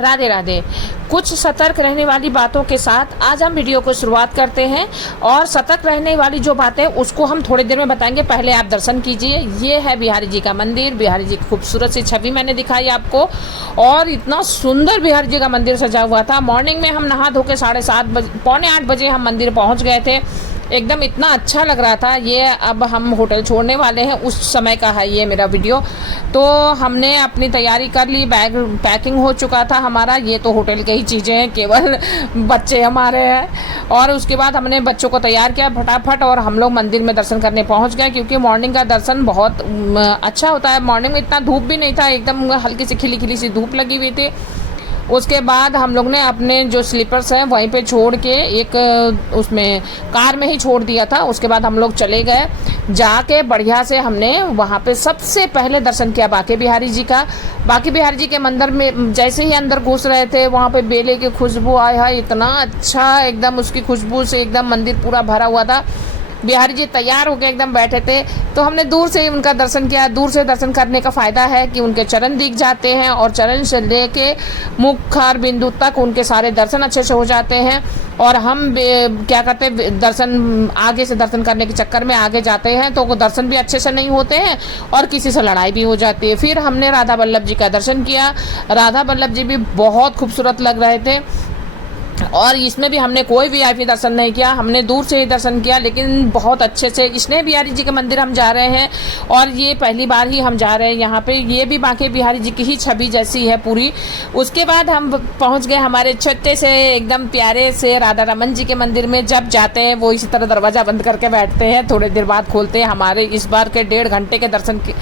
राधे राधे। कुछ सतर्क रहने वाली बातों के साथ आज हम वीडियो को शुरुआत करते हैं और सतर्क रहने वाली जो बातें उसको हम थोड़ी देर में बताएंगे। पहले आप दर्शन कीजिए। ये है बिहारी जी का मंदिर। बिहारी जी की खूबसूरत सी छवि मैंने दिखाई आपको और इतना सुंदर बिहारी जी का मंदिर सजा हुआ था। मॉर्निंग में हम नहा धो के 7:30 बजे, पौने 8 बजे हम मंदिर पहुँच गए थे। एकदम इतना अच्छा लग रहा था। ये अब हम होटल छोड़ने वाले हैं, उस समय का है ये मेरा वीडियो। तो हमने अपनी तैयारी कर ली, बैग पैकिंग हो चुका था हमारा। ये तो होटल की ही चीज़ें हैं, केवल बच्चे हमारे हैं। और उसके बाद हमने बच्चों को तैयार किया फटाफट और हम लोग मंदिर में दर्शन करने पहुंच गए, क्योंकि मॉर्निंग का दर्शन बहुत अच्छा होता है। मॉर्निंग में इतना धूप भी नहीं था, एकदम हल्की सी खिली खिली सी धूप लगी हुई थी। उसके बाद हम लोग ने अपने जो स्लीपर्स हैं वहीं पे छोड़ के एक उसमें कार में ही छोड़ दिया था। उसके बाद हम लोग चले गए, जाके बढ़िया से हमने वहाँ पे सबसे पहले दर्शन किया बांके बिहारी जी का। बांके बिहारी जी के मंदिर में जैसे ही अंदर घुस रहे थे, वहाँ पे बेले की खुशबू आया है, इतना अच्छा एकदम उसकी खुशबू से एकदम मंदिर पूरा भरा हुआ था। बिहारी जी तैयार होकर एकदम बैठे थे, तो हमने दूर से ही उनका दर्शन किया। दूर से दर्शन करने का फ़ायदा है कि उनके चरण दिख जाते हैं और चरण से लेके मुख खार बिंदु तक उनके सारे दर्शन अच्छे से हो जाते हैं। और हम क्या करते हैं, दर्शन आगे से दर्शन करने के चक्कर में आगे जाते हैं तो वो दर्शन भी अच्छे से नहीं होते हैं और किसी से लड़ाई भी हो जाती है। फिर हमने राधा वल्लभ जी का दर्शन किया। राधा वल्लभ जी भी बहुत खूबसूरत लग रहे थे और इसमें भी हमने कोई वीआईपी दर्शन नहीं किया, हमने दूर से ही दर्शन किया, लेकिन बहुत अच्छे से। स्नेह बिहारी जी के मंदिर हम जा रहे हैं और ये पहली बार ही हम जा रहे हैं यहाँ पे। ये भी बांके बिहारी जी की ही छवि जैसी है पूरी। उसके बाद हम पहुँच गए हमारे छोटे से एकदम प्यारे से राधा रमन जी के मंदिर में। जब जाते हैं वो इसी तरह दरवाज़ा बंद करके बैठते हैं, थोड़ी देर बाद खोलते हैं। हमारे इस बार के 1.5 घंटे के दर्शन के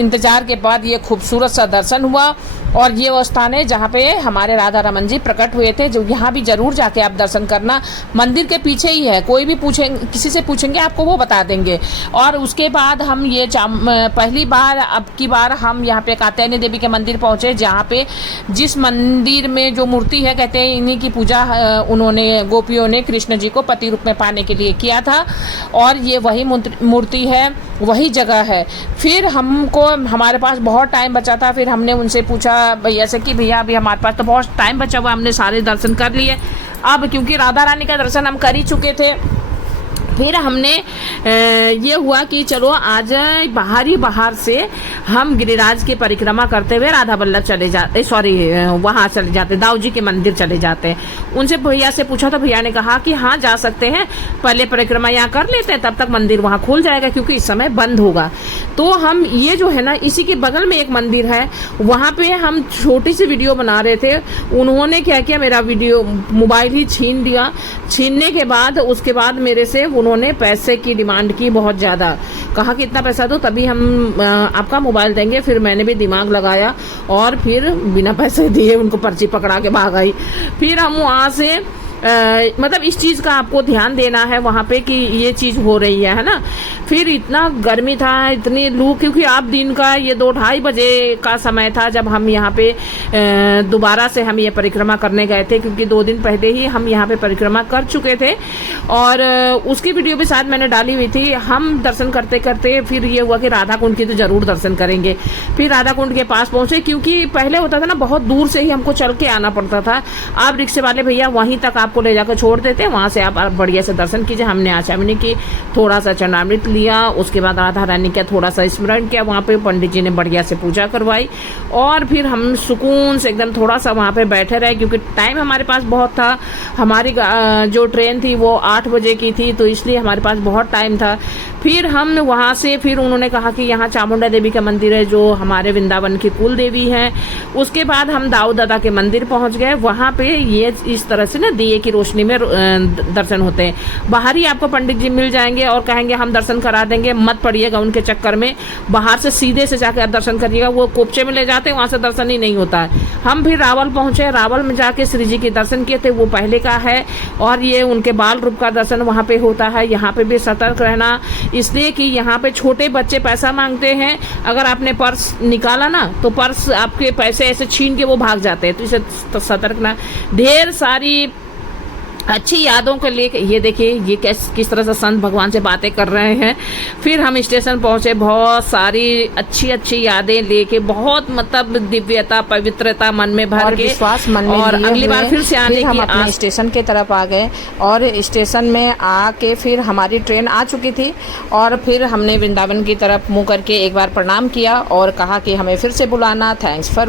इंतजार के बाद ये खूबसूरत सा दर्शन हुआ। और ये वो स्थान है जहाँ पे हमारे राधा रमन जी प्रकट हुए थे, जो यहाँ भी जरूर जाके आप दर्शन करना। मंदिर के पीछे ही है, कोई भी पूछेंगे, किसी से पूछेंगे आपको वो बता देंगे। और उसके बाद हम ये पहली बार अब की बार हम यहाँ पे कात्यायनी देवी के मंदिर पहुँचे, जहाँ पे जिस मंदिर में जो मूर्ति है, कहते हैं इन्हीं की पूजा उन्होंने गोपियों ने कृष्ण जी को पति रूप में पाने के लिए किया था। और ये वही मूर्ति है, वही जगह है। फिर हमको हमारे पास बहुत टाइम बचा था, फिर हमने उनसे पूछा भैया से कि भैया अभी हमारे पास तो बहुत टाइम बचा हुआ, हमने सारे दर्शन कर लिए। अब क्योंकि राधा रानी का दर्शन हम कर ही चुके थे, फिर हमने ये हुआ कि चलो आज बाहर से हम गिरिराज की परिक्रमा करते हुए राधा वल्लभ चले जाते, वहाँ चले जाते, दाऊ जी के मंदिर चले जाते। उनसे भैया से पूछा तो भैया ने कहा कि हाँ जा सकते हैं, पहले परिक्रमा यहाँ कर लेते हैं, तब तक मंदिर वहाँ खुल जाएगा क्योंकि इस समय बंद होगा। तो हम ये जो है ना, इसी के बगल में एक मंदिर है, वहाँ पे हम छोटी सी वीडियो बना रहे थे। उन्होंने क्या किया, मेरा वीडियो मोबाइल ही छीन दिया। छीनने के बाद उसके बाद मेरे से उन्होंने पैसे की डिमांड की बहुत ज़्यादा। कहा कि इतना पैसा दो तभी हम आपका मोबाइल देंगे। फिर मैंने भी दिमाग लगाया और फिर बिना पैसे दिए उनको पर्ची पकड़ा के भाग आई। फिर हम वहाँ से मतलब इस चीज़ का आपको ध्यान देना है वहाँ पे कि ये चीज़ हो रही है ना। फिर इतना गर्मी था, इतनी लू, क्योंकि आप दिन का ये 2-2:30 बजे का समय था जब हम यहाँ पे दोबारा से हम ये परिक्रमा करने गए थे, क्योंकि 2 दिन पहले ही हम यहाँ पे परिक्रमा कर चुके थे और उसकी वीडियो भी शायद मैंने डाली हुई थी। हम दर्शन करते करते फिर ये हुआ कि राधा कुंड की तो ज़रूर दर्शन करेंगे। फिर राधा कुंड के पास पहुँचे, क्योंकि पहले होता था ना बहुत दूर से ही हमको चल के आना पड़ता था। आप रिक्शे वाले भैया वहीं तक आपको ले जाकर छोड़ देते हैं, वहाँ से आप बढ़िया से दर्शन कीजिए। हमने आचमनी की, थोड़ा सा चरणामृत लिया, उसके बाद राधा रानी का थोड़ा सा स्मरण किया। वहाँ पे पंडित जी ने बढ़िया से पूजा करवाई और फिर हम सुकून से एकदम थोड़ा सा वहाँ पे बैठे रहे, क्योंकि टाइम हमारे पास बहुत था। हमारी जो ट्रेन थी वो 8 बजे की थी, तो इसलिए हमारे पास बहुत टाइम था। फिर हम वहाँ से फिर उन्होंने कहा कि यहाँ चामुंडा देवी का मंदिर है, जो हमारे वृंदावन की कुल देवी हैं। उसके बाद हम दाऊ दादा के मंदिर पहुँच गए। वहाँ पे ये इस तरह से ना दिए की रोशनी में दर्शन होते हैं। बाहर ही आपको पंडित जी मिल जाएंगे और कहेंगे हम दर्शन करा देंगे, मत पड़िएगा उनके चक्कर में। बाहर से सीधे से जाकर दर्शन करिएगा, वो कोपचे में ले जाते हैं, वहाँ से दर्शन ही नहीं होता है। हम फिर रावल पहुँचे, रावल में जाके श्री जी के दर्शन किए थे, वो पहले का है। और ये उनके बाल रूप का दर्शन वहाँ पे होता है। यहाँ पे भी सतर्क रहना, इसलिए कि यहाँ पे छोटे बच्चे पैसा मांगते हैं। अगर आपने पर्स निकाला ना तो पर्स आपके पैसे ऐसे छीन के वो भाग जाते हैं, तो इसे सतर्क ना। ढेर सारी अच्छी यादों को लेके ये देखिए ये किस तरह से संत भगवान से बातें कर रहे हैं। फिर हम स्टेशन पहुंचे, बहुत सारी अच्छी यादें लेके, बहुत मतलब दिव्यता पवित्रता मन में भर और के विश्वास मन में और लिए अगली बार हुए फिर से आने हम की अपने स्टेशन के तरफ आ गए। और स्टेशन में आके फिर हमारी ट्रेन आ चुकी थी और फिर हमने वृंदावन की तरफ मुँह करके एक बार प्रणाम किया और कहा कि हमें फिर से बुलाना। Thanks for